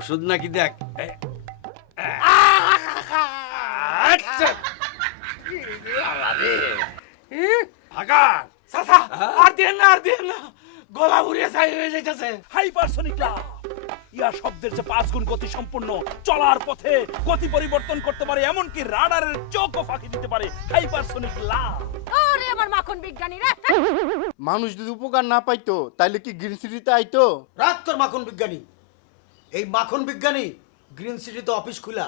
ওষুধ নাকি দেখ? আচ্ছা। চাচা আর দিন না আর দিন না। গলা উড়িয়ে ছাই হয়ে যাইতেছে। ইয়া শব্দের যে পাঁচ গুণ গতি সম্পূর্ণ চলার পথে গতি পরিবর্তন করতে পারে এমনকি রাডারের চোখও ফাঁকি দিতে পারে। হাইপারসোনিক লাভ ওরে আমার মাখন বিজ্ঞানী রে মানুষ যদি উপকার না পাইতো তাইলে কি গ্রিন সিটিতে আইতো? রাগ তোর মাখন বিজ্ঞানী। এই মাখন বিজ্ঞানী গ্রিন সিটিতে অফিস খুলা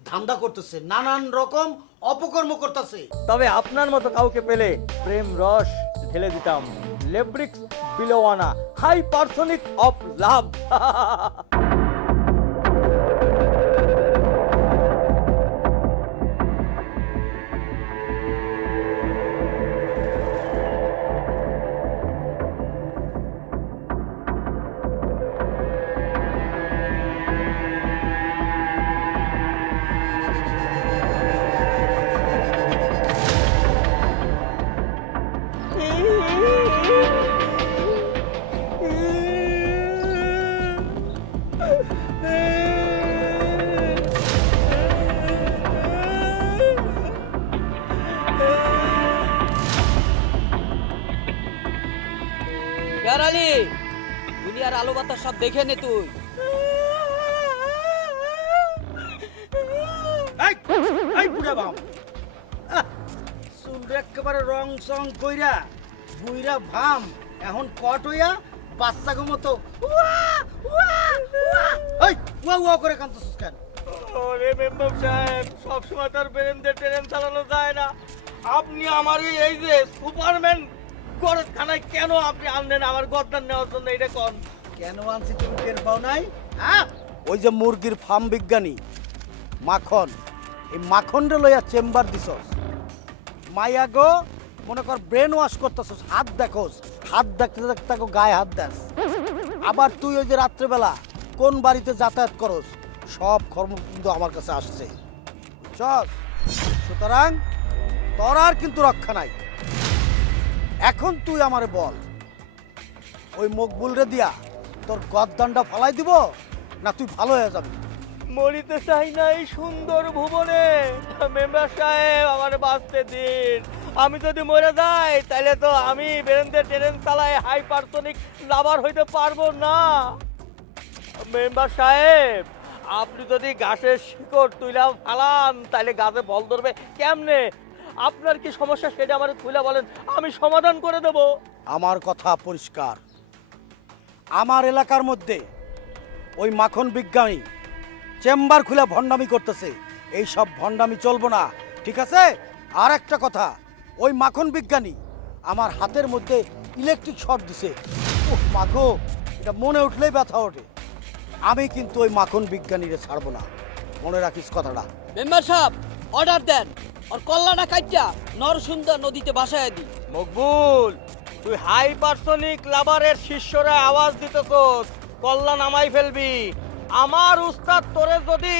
ধান্দা করতেছে, নানান রকম অপকর্ম করতেছে। তবে আপনার মতো কাউকে পেলে প্রেম রস ঢেলে দিতাম। লেব্রিক্স বিলোয়ানা, হাই পার্সোনিক অফ লাভ। দেখে নে তুই। চুলটা একেবারে রং সং কইরা বুইরা ভাম এখন কট হইয়া বাচ্চাকে মতো। উয়া উয়া করে কান্দছিস কেন? ওরে মেম্বার সাহেব সব সময় তার বেরেন্দ্রে ট্রেন চালানো যায় না। আপনি আমার এই এই যে সুপারম্যান গরজ খানায় কেন আপনি আনলেন? আমার গদ্দার নেওয়ার জন্য এটা কোন? কেন আনছি তুমি টের পাও নাই? হ্যাঁ? ওই যে মুরগির ফার্ম বিজ্ঞানী, মাখন, এই মাখনরে লইয়া চেম্বার দিছস। মাইয়া গো, মনে কর ব্রেন ওয়াশ করতেছস, হাত দেখোস, হাত দেখতে দেখতে তাকে গায়ে হাত দেস। আবার তুই ওই যে রাত্রেবেলা কোন বাড়িতে যাতায়াত করস, সব কর্ম কিন্তু আমার কাছে আসছে। বুঝছস? সুতরাং তোর আর কিন্তু রক্ষা নাই। এখন তুই আমারে বল, ওই মকবুলরে দিয়া তোর গদ্দানটা ফালাই দিব না তুই ভালো হয়ে যাবি? মরিতে চাই না এই সুন্দর ভুবনে। মেম্বার সাহেব আমার বাঁচতে দিন। আমি যদি মরে যাই তাহলে তো আমি বেরেন্দ্রে ট্রেন চালায় হাই পার্সোনিক লাভার হইতে পারব না। মেম্বার সাহেব আপনি যদি গাছের শিকড় তুইলা ফালান তাহলে গাছে ফল ধরবে কেমনে? আপনার কি সমস্যা সেটা আমার তুলে বলেন আমি সমাধান করে দেবো। আমার কথা পরিষ্কার। আমার এলাকার মধ্যে ওই মাখন বিজ্ঞানী চেম্বার খুলে ভণ্ডামি করতেছে। এই সব ভণ্ডামি চলবো না ঠিক আছে? আর একটা কথা ওই মাখন বিজ্ঞানী আমার হাতের মধ্যে ইলেকট্রিক শর্ট দিছে। ওহ মাগো এটা মনে উঠলেই ব্যথা ওঠে। আমি কিন্তু ওই মাখন বিজ্ঞানীরে ছাড়বো না। মনে রাখিস কথাটা। মেম্বার সাহেব অর্ডার দেন। আর কল্লাটা কাটিয়া নরসুন্দর নদীতে ভাসায় দি মকবুল! তুই হাই পার্সোনিক লাভারের শিষ্যরা আওয়াজ দিতেছস কল্লা নামাই ফেলবি। আমার উস্তাদ তোরে যদি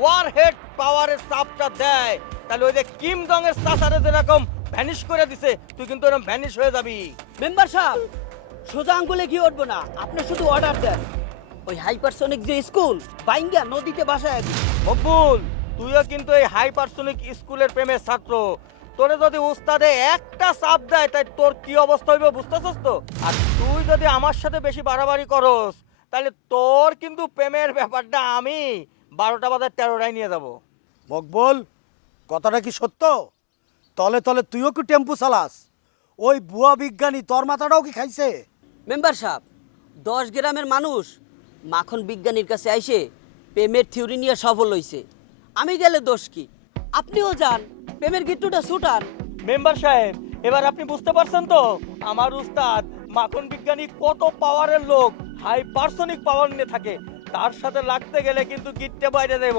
ওয়ার হেড পাওয়ারের চাপটা দেয় তাহলে ওই যে কিম জং এর চাচারে যেরকম ভ্যানিশ করে দিছে তুই কিন্তু এরকম ভ্যানিশ হয়ে যাবি। মেম্বার সাহেব সোজা আঙ্গুলে কি উঠবো না আপনি শুধু অর্ডার দেন। ওই হাইপারসোনিক যে স্কুল বাইঙ্গা নদীতে বাসায় দি মকবুল তুইও কিন্তু এই হাই পার্সোনিক স্কুলের প্রেমের ছাত্র। তোরে যদি উস্তাদে একটা চাপ দেয় তাই তোর কি অবস্থা হইবে বুঝতেছস তো? আর তুই যদি আমার সাথে বেশি বাড়াবাড়ি করস তাহলে তোর কিন্তু প্রেমের ব্যাপারটা আমি বারোটা বাজার তেরোটায় নিয়ে যাব। মকবুল কথাটা কি সত্য? তলে তলে তুইও কি টেম্পু চালাস? ওই বুয়া বিজ্ঞানী তোর মাথাটাও কি খাইছে? মেম্বার সাহেব দশ গ্রামের মানুষ মাখন বিজ্ঞানীর কাছে আইসে প্রেমের থিওরি নিয়ে সফল হইছে। আমি গেলে দোষ কি? আপনিও যান। প্রেমের গিট্টুটা ছুটান। মেম্বার সাহেব, এবার আপনি বুঝতে পারছেন তো? আমার উস্তাদ মাখন বিজ্ঞানী কত পাওয়ারের লোক, হাই পার্সোনিক পাওয়ার নিয়ে থাকে। তার সাথে লাগতে গেলে কিন্তু গিট্টে বাইরে দেব।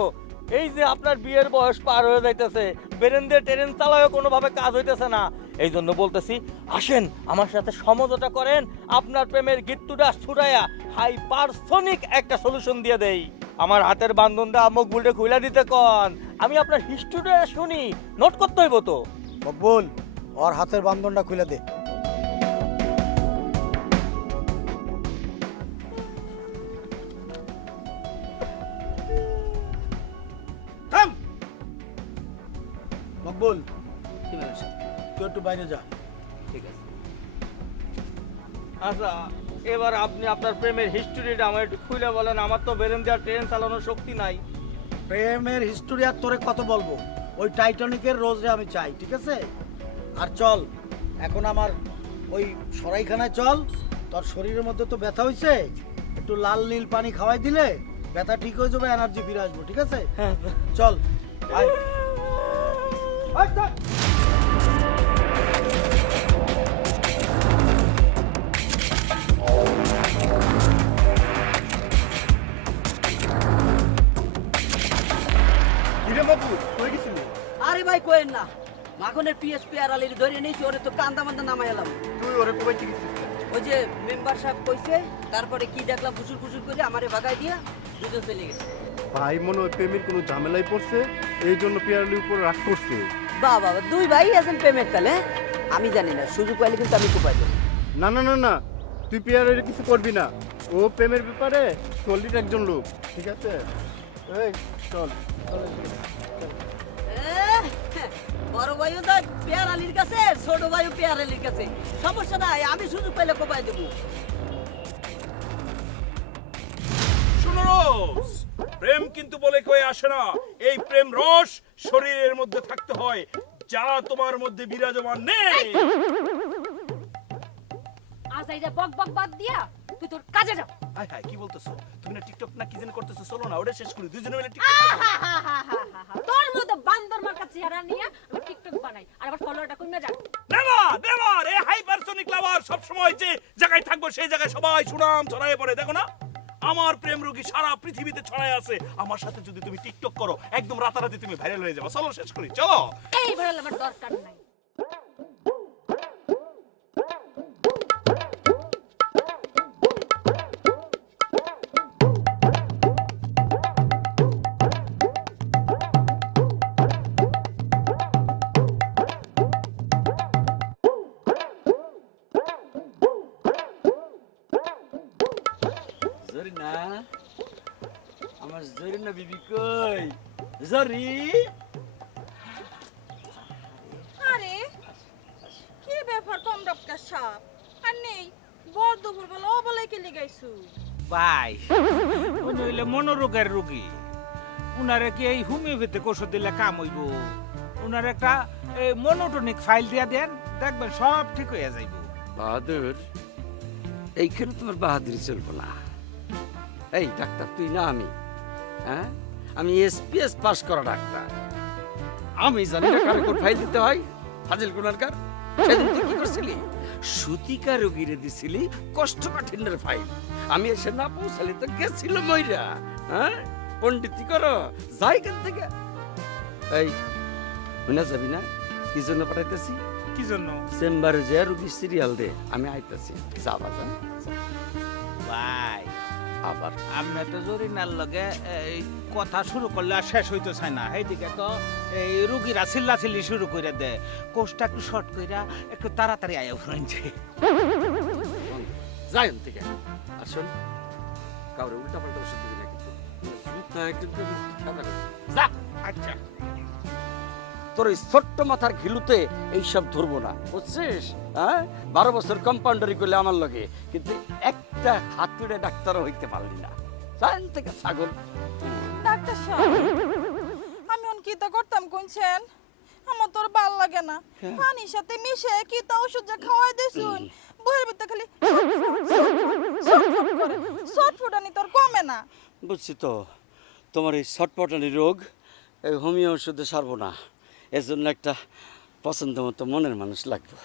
এই যে আপনার বিয়ের বয়স পার হয়ে যাইতেছে বেরেন্দ্রে ট্রেন চালায়ও কোনোভাবে কাজ হইতেছে না। এই জন্য বলতেছি, আসেন, আমার সাথে সমঝোতা করেন, আপনার প্রেমের গিট্টুটা ছুটাইয়া হাই পার্সোনিক একটা সলিউশন দিয়ে দেই। আমার হাতের বান্ধনটা আমক বুলটে খুলে দিতে কন। আমি আপনার হিস্ট্রিটা শুনি নোট করতে হইব তো। মকবুল ওর হাতের বান্ধনটা খুলে দে। মকবুল ঠিক আছে তুই একটু বাইরে যা। ঠিক আছে। আচ্ছা এবার আপনি আপনার প্রেমের হিস্টোরিটা আমার একটু খুলে বলেন আমার তো বেরেন দেওয়ার ট্রেন চালানোর শক্তি নাই। প্রেমের হিস্টোরি আর তোরে কত বলব? ওই টাইটানিকের রোজে আমি চাই ঠিক আছে? আর চল এখন আমার ওই সরাইখানায় চল তোর শরীরের মধ্যে তো ব্যথা হয়েছে একটু লাল নীল পানি খাওয়াই দিলে ব্যথা ঠিক হয়ে যাবে এনার্জি ফিরে আসব ঠিক আছে? চল আয়। আয়, না। মাখনের পিএসপি আর আলির ধরে নিয়েছি ওরে তো কান্দা মান্দা নামাই এলাম। তুই ওরে কই গেছিস ওই যে মেম্বার সাহেব কইছে তারপরে কি দেখলাম ফুসুর ফুসুর করে আমারে বাগাই দিয়া দুজন চলে গেছে। ভাই মনে হয় প্রেমের কোনো ঝামেলায় পড়ছে এই জন্য পিয়ারলির উপর রাগ করছে। বাহ বাবা দুই ভাই আছেন পেমেন্ট তাহলে আমি জানি না সুযোগ পাইলে কিন্তু আমি কোপাই দেবো না না না না তুই পিয়ারের কিছু করবি না। ও প্রেমের ব্যাপারে সলিড একজন লোক ঠিক আছে? এই চল। এহ, বড় ভাইও তো পেয়ার আলীর কাছে ছোট ভাইও পেয়ার আলীর কাছে। সমস্যা নাই আমি সুযোগ পাইলে কোপাই দেবো। রোজ প্রেম কিন্তু বলে কয়ে আসে না। এই প্রেম রস শরীরের মধ্যে থাকতে হয় যা তোমার মধ্যে বিরাজমান নেই। আজ এই বক বক বাদ দিয়া তুই তোর কাজে যা। হাই হাই কি বলতেছো? তুমি না টিকটক না কি যেন করতেছো? চলো না ওটা শেষ করি দুজনে মিলে টিকটক। তোর বান্দর মার্কা চেহারা নিয়ে আমি টিকটক বানাই। আর আবার ফলোয়ারটা কমে যাক। নেভার নেভার এই হাইপারসোনিক লাভার সব সময় যে জায়গায় থাকব সেই জায়গায় সবাই সুনাম ছড়ায় পড়ে। দেখো না? আমার প্রেম রোগী সারা পৃথিবীতে ছড়ায় আছে। আমার সাথে যদি তুমি টিকটক করো একদম রাতারাতি তুমি ভাইরাল হয়ে যাবে। চলো শেষ করি। চলো। এই ভাইরাল আমার দরকার নাই। জরিনা আমার জরিনা বিবি কই? জরি? আরে কি ব্যাপার কমরক্কা সাপ? আর নেই বড় দুপুর বেলা ও বলে কে লিগাইছু। ভাই উনি হইলে মনোরোগের রোগী। উনারে কি এই হোমিওপ্যাথিক ওষুধ দিলে কাম হইব? উনার একটা এই মনোটনিক ফাইল দিয়া দেন দেখবেন সব ঠিক হয়ে যাইব। বাহাদুর এইখানে তোমার বাহাদুরি চলবো না। এই ডাক্তার তুই না আমি। হ্যাঁ? আমি এসপিএস পাস করা ডাক্তার। আমি জানি না কারে কোন ফাইল দিতে হয় ফাজিল কুনারকার সেদিন তুই কি করছিলি? সুতিকা রোগীরে দিছিলি কষ্টকাঠিন্যের ফাইল। আমি এসে না পৌঁছালি তো গেছিল মইরা। হ্যাঁ? পণ্ডিতি করো যাই কেন থেকে। এই শুনে যাবি না? কি জন্য পাঠাইতেছি? কি জন্য? চেম্বারে যে রুগী সিরিয়াল দে আমি আইতাছি। যা বাজান। ভাই আবার। আপনি তো জরিনার লগে এই কথা শুরু করলে আর শেষ হইতে চায় না। এইদিকে তো এই রুগীরা চিল্লা চিল্লি শুরু করে দেয়। কোষটা একটু শর্ট কইরা একটু তাড়াতাড়ি আয়া ফুরাইছে যাই থেকে। আর শোন কাউরে উল্টা পাল্টা ওষুধ দিবি না কিন্তু। যা। আচ্ছা। তোর এই ছোট্ট মাথার ঘিলুতে এইসব ধরবো না। বুঝছিস? হ্যাঁ? বারো বছর কম্পাউন্ডারি করলে আমার লগে কিন্তু একটা হাতুড়ে ডাক্তারও হইতে পারলি না। যাই থেকে ছাগল। ডাক্তার সাহেব আমি অন কিতা করতাম কোনছেন আমার তোর ভালো লাগে না। পানির সাথে মিশে কিতা ওষুধ যা খাওয়াই দিছুন বইয়ের ভিতরে খালি ছটফুটানি তোর কমে না। বুঝছি তো তোমার এই ছটপটানি রোগ এই হোমিও ওষুধে সারবো না। এর জন্য একটা পছন্দ মতো মনের মানুষ লাগবে।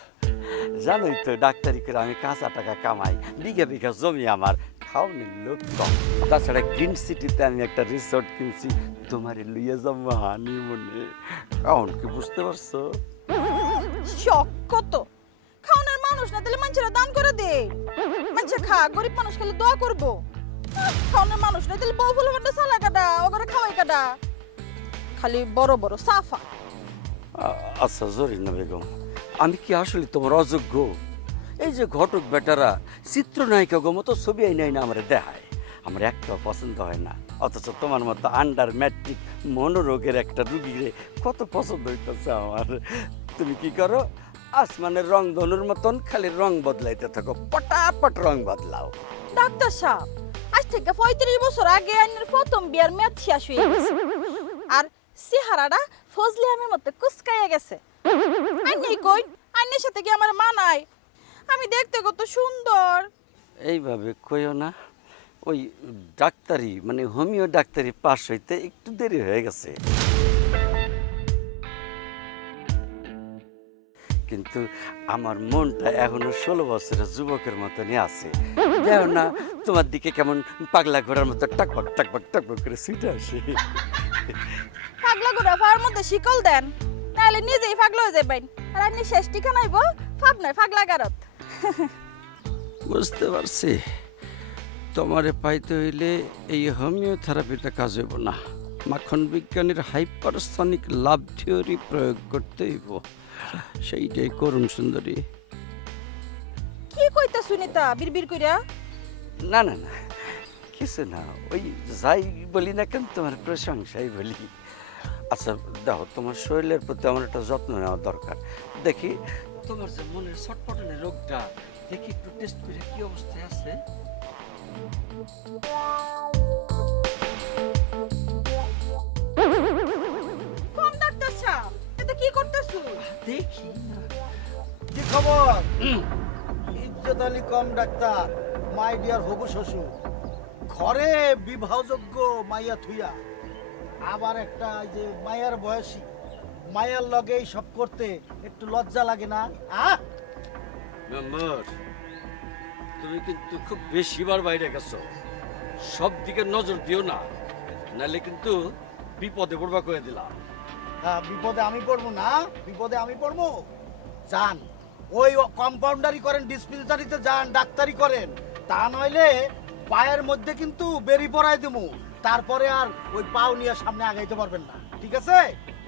জানোই তো, ডাক্তারি করে আমি কাঁচা টাকা কামাই, বিঘা বিঘা জমি আমার খাওয়ানির লোক কম। তাছাড়া গ্রিন সিটিতে আমি একটা রিসোর্ট কিনছি, তোমার লইয়া যাব হানি মনে কারণ কি বুঝতে পারছ? শখ কত? খাওনের মানুষ না দিলে মানুষেরা দান করে দে। মানুষ খা, গরিব মানুষ খেলে দোয়া করব। খাওনের মানুষ না দিলে বউ ফুলে বাটা সালা কাটা, ওগরে খাওয়াই কাটা। খালি বড় বড় সাফা। আচ্ছা জরিনা বেগম। আমি কি আসলে তোমার অযোগ্য? এই যে ঘটক বেটারা চিত্রনায়িকা মতো ছবি আই নাই না আমার দেখায়, আমার একটাও পছন্দ হয় না। অথচ তোমার মতো আন্ডার ম্যাট্রিক মনোরোগের একটা রুগীরে কত পছন্দ হইতেছে আমার। তুমি কি করো? আসমানের রং ধনুর মতন খালি রং বদলাইতে থাকো, পটাপট রং বদলাও। ডাক্তার সাহেব, আজ থেকে পঁয়ত্রিশ বছর আগে প্রথম বিয়ার মেয়াদ শেষ হয়ে গেছে। আর চেহারাটা ফজলি আমের মতো কুচকাইয়া গেছে। আইনি কই? আইনের সাথে কি আমার মানায় আমি দেখতে কত সুন্দর। এইভাবে কইও না, ওই ডাক্তারি মানে হোমিও ডাক্তারি পাশ হইতে একটু দেরি হয়ে গেছে। কিন্তু আমার মনটা এখনও ষোলো বছরের যুবকের মতনই আছে। দেখো না, তোমার দিকে কেমন পাগলা ঘোড়ার মতো টাকবাক টাকবাক টাকবাক করে ছুটে আসে। পাগলা গোড়া ফার মধ্যে শিকল দেন। তাহলে নিজেই পাগলা হয়ে যাবেন। আর আপনি শেষ ঠিকানাইব ফাবনায় পাগলা গারত বুঝতে পারছি। তোমারে পাইতে হইলে এই হোমিওথেরাপিটা কাজ হইব না। মাখন বিজ্ঞানের হাইপারসনিক লাভ থিওরি প্রয়োগ করতে হইব। সেইটাই করুণ সুন্দরী। কি কইতা সুনিতা বিড়বিড় কইরা? না না না কিছু না। ওই যাই বলি না কেন তোমার প্রশংসাই বলি। আচ্ছা দেখো তোমার শরীরের প্রতি আমার একটা যত্ন নেওয়া দরকার। দেখি তোমার যে মনের ছটপটানের রোগটা দেখি একটু টেস্ট করে কি অবস্থায় আছে। কম ডাক্তার সাহেব এটা কি করতেছু? দেখি। কি খবর? ইজ্জত আলী কম ডাক্তার মাই ডিয়ার হবু শ্বশুর। ঘরে বিবাহযোগ্য মাইয়া থুইয়া। আবার একটা যে মায়ার বয়সী মায়ার লগে এই সব করতে একটু লজ্জা লাগে না? আহ মেম্বার তুমি কিন্তু খুব বেশিবার বাইরে গেছো। সব দিকে নজর দিও না নাহলে কিন্তু বিপদে পড়বা করে দিলাম হ্যাঁ, বিপদে আমি পড়ব না? বিপদে আমি পড়ব? যান ওই কম্পাউন্ডারি করেন ডিসপেন্সারিতে যান ডাক্তারি করেন। তা নইলে পায়ের মধ্যে কিন্তু বেরি পড়াই দেবো তারপরে আর ওই পাও নিয়ে সামনে আগাইতে পারবেন না। ঠিক আছে?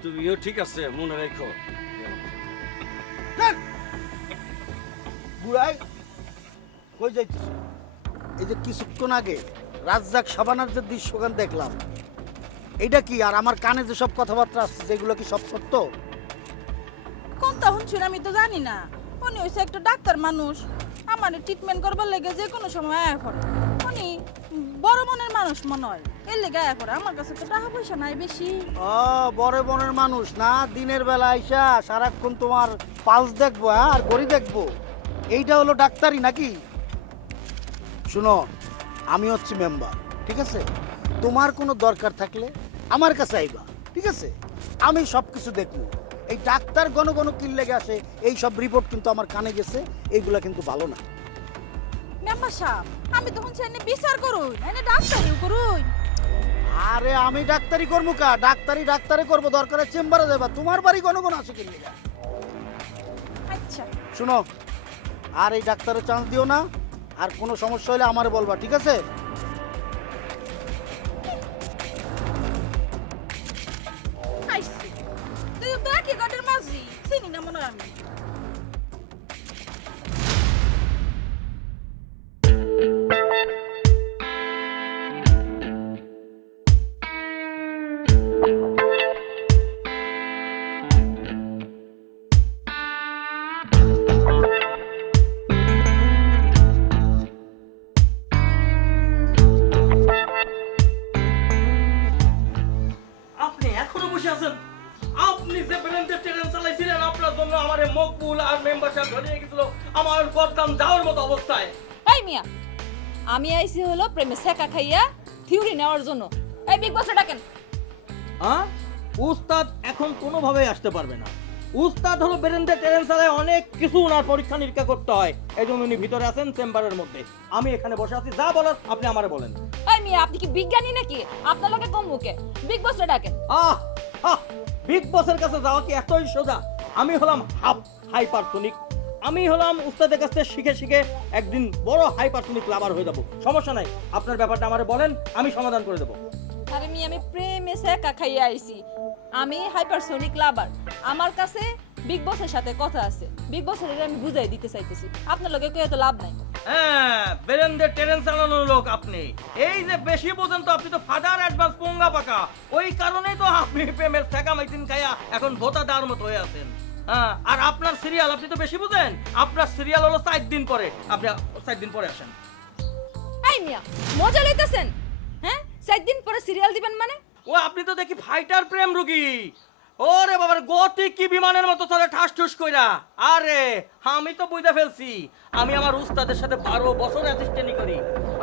তুমিও ঠিক আছে মনে রেখো। বুড়াই কই যাইতেছ? এই যে কিছুক্ষণ আগে রাজ্জাক সাবানার যে দৃশ্যগান দেখলাম এটা কি? আর আমার কানে যে সব কথাবার্তা আসছে যেগুলো কি সব সত্য? কোনটা শুনছুন আমি তো জানি না। উনি হইছে একটা ডাক্তার মানুষ। আমার ট্রিটমেন্ট করবার লেগে যে কোনো সময় আয়া করে উনি বড় মনের মানুষ মনে হয়। এর লেগে করে আমার কাছে তো টাকা পয়সা নাই বেশি। ও, বড় বনের মানুষ না? দিনের বেলা আইসা সারাক্ষণ তোমার পালস দেখব হ্যাঁ? আর গড়ি দেখব। এইটা হলো ডাক্তারি নাকি? শুনো, আমি হচ্ছি মেম্বার ঠিক আছে? তোমার কোনো দরকার থাকলে আমার কাছে আইবা, ঠিক আছে? আমি সব কিছু দেখব। এই ডাক্তার গণ গণ কিল লেগে আসে এই সব রিপোর্ট কিন্তু আমার কানে গেছে, এইগুলা কিন্তু ভালো না। মেম্বার সাহেব আমি তখন সে বিচার করুন এনে ডাক্তারিও করুন। আরে আমি ডাক্তারি করব কা? ডাক্তারি ডাক্তারে করব দরকারে চেম্বারে যাবা তোমার বাড়ি গণ গণ আসে কিল আচ্ছা। শুনো আর এই ডাক্তারের চান্স দিও না আর কোনো সমস্যা হলে আমারে বলবা ঠিক আছে? তুই তো একই মাঝি চিনি না মনে আমি। আমার মকবুল আর মেম্বারশিপ ধরিয়ে গেছিল আমার গরদাম যাওয়ার মতো অবস্থায়। এই মিয়া আমি আইছি হলো প্রেমে শেখা খাইয়া থিওরি নেওয়ার জন্য। এই বিগ বস ডাকেন। হ্যাঁ উস্তাদ এখন কোনোভাবেই আসতে পারবে না। উস্তাদ হলো বেরেন্দ্র ট্রেন চালায় অনেক কিছু ওনার পরীক্ষা নিরীক্ষা করতে হয়। এই জন্য উনি ভিতরে আছেন চেম্বারের মধ্যে। আমি এখানে বসে আছি যা বলার আপনি আমারে বলেন। এই মিয়া আপনি কি বিজ্ঞানী নাকি? আপনার লোকে কম মুখে বিগ বস ডাকেন। আহ আহ বিগ বসের কাছে যাওয়া কি এতই সোজা? আমি হলাম হাফ হাইপারসোনিক। আমি হলাম উস্তাদের কাছ থেকে শিখে শিখে একদিন বড় হাইপারসোনিক লাভার হয়ে যাব। সমস্যা নাই, আপনার ব্যাপারটা আমারে বলেন, আমি সমাধান করে দেবো। আরে মি আমি প্রেমে সেকা খাইয়া আইছি। আমি হাইপারসোনিক লাভার। আমার কাছে বিগ বসের সাথে কথা আছে। বিগ বসের আমি বুঝাই দিতে চাইতেছি। আপনার লগে কেউ তো লাভ নাই। হ্যাঁ বেরেন্দের ট্রেন চালানোর লোক আপনি। এই যে বেশি বোঝেন তো আপনি তো ফাদার অ্যাডভান্স পোঙ্গা পাকা। ওই কারণেই তো আপনি প্রেমের ঠেকা মাইতিন খাইয়া এখন ভোতা দেওয়ার মতো হয়ে আছেন। হ্যাঁ আর আপনার সিরিয়াল আপনি তো বেশি বুঝেন? আপনার সিরিয়াল হলো চার দিন পরে। আপনি চার দিন পরে আসেন। এই মিয়া মজা লইতেছেন? হ্যাঁ চার দিন পরে সিরিয়াল দিবেন মানে? ও আপনি তো দেখি ফাইটার প্রেম রুগী। ওরে বাবার গতি কি বিমানের মতো চলে, ঠাস ঠুস কইরা। আরে, আমি তো বুঝতে ফেলছি। আমি আমার উস্তাদের সাথে বারো বছর অ্যাসিস্ট্যান্টই করি।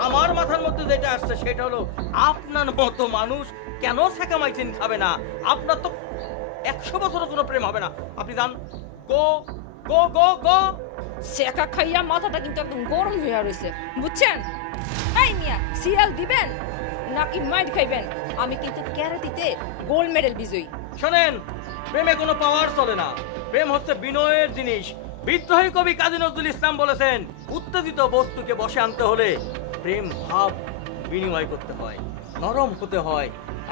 আমার মাথার মধ্যে যেটা আসছে সেটা হলো, আপনার মতো মানুষ কেন সেকামাইচিন খাবে না? আপনার তো একশো বছরও কোনো প্রেম হবে না। আপনি যান। গো গো গো গো। সেকা খাইয়া মাথাটা কিন্তু একদম গরম হয়ে রয়েছে বুঝছেন? এই মিয়া, সিরিয়াল দিবেন? নাকি মাইট খাইবেন? আমি কিন্তু ক্যারাটিতে গোল্ড মেডেল বিজয়ী। শোনেন, প্রেমে কোনো পাওয়ার চলে না। প্রেম হচ্ছে বিনয়ের জিনিস। বিদ্রোহী কবি কাজী নজরুল ইসলাম বলেছেন, উত্তেজিত বস্তুকে বসে আনতে হলে প্রেম ভাব বিনিময় করতে হয়, নরম হতে হয়,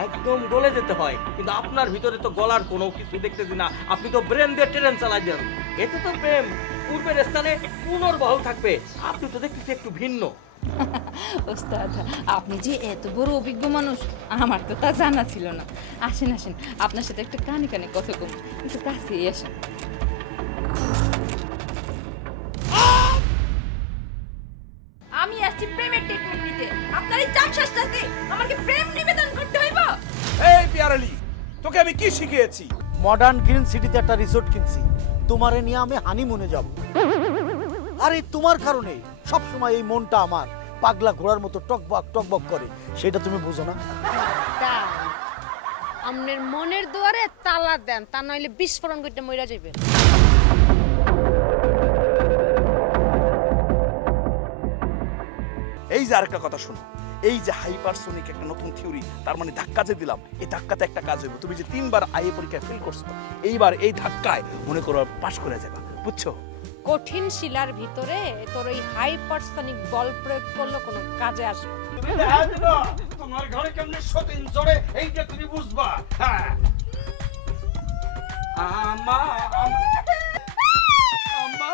একদম গলে যেতে হয়। কিন্তু আপনার ভিতরে তো গলার কোনো কিছু দেখতেছি না। আপনি তো ব্রেন দিয়ে ট্রেন চালাই দেন। এতে তো প্রেম পূর্বের স্থানে পুনর্বহাল থাকবে। আপনি তো দেখতেছি একটু ভিন্ন। ওস্তাদ আপনি যে এত বড় অভিজ্ঞ মানুষ আমার তো তা জানা ছিল না। আসেন আসেন আপনার সাথে একটা কানে কানে কথা কম একটু কাছেই আসেন। আমি আসছি প্রেমের ট্রিটমেন্ট নিতে। আপনার এই চাপ আমাকে প্রেম নিবেদন করতে হইব। এই পিয়ারালি তোকে আমি কি শিখিয়েছি? মডার্ন গ্রিন সিটিতে একটা রিসোর্ট কিনছি। তোমারে নিয়ে আমি হানিমুনে যাব। আরে তোমার কারণে সব সময় এই মনটা আমার। পাগলা ঘোড়ার মতো টকবক টকবক করে। সেটা তুমি বুঝো না। আমনের মনের দুয়ারে তালা দেন তা নইলে বিস্ফোরণ করতে মইরা যাবে এই যে আরেকটা কথা শোনো এই যে হাইপারসোনিক একটা নতুন থিওরি তার মানে ধাক্কা যে দিলাম এই ধাক্কাতে একটা কাজ হইব। তুমি যে তিনবার আইএ পরীক্ষায় ফেল করছ এইবার এই ধাক্কায় মনে করো পাশ করে যাবা বুঝছ? কঠিন শিলার ভিতরে তোর ওই হাইপারসনিক বল প্রয়োগ করলে কোনো কাজে আসবে। তোমার ঘরে কেমনে সতীন জড়ে? এইটা তুমি বুঝবা। হ্যাঁ। আমা আমা আমা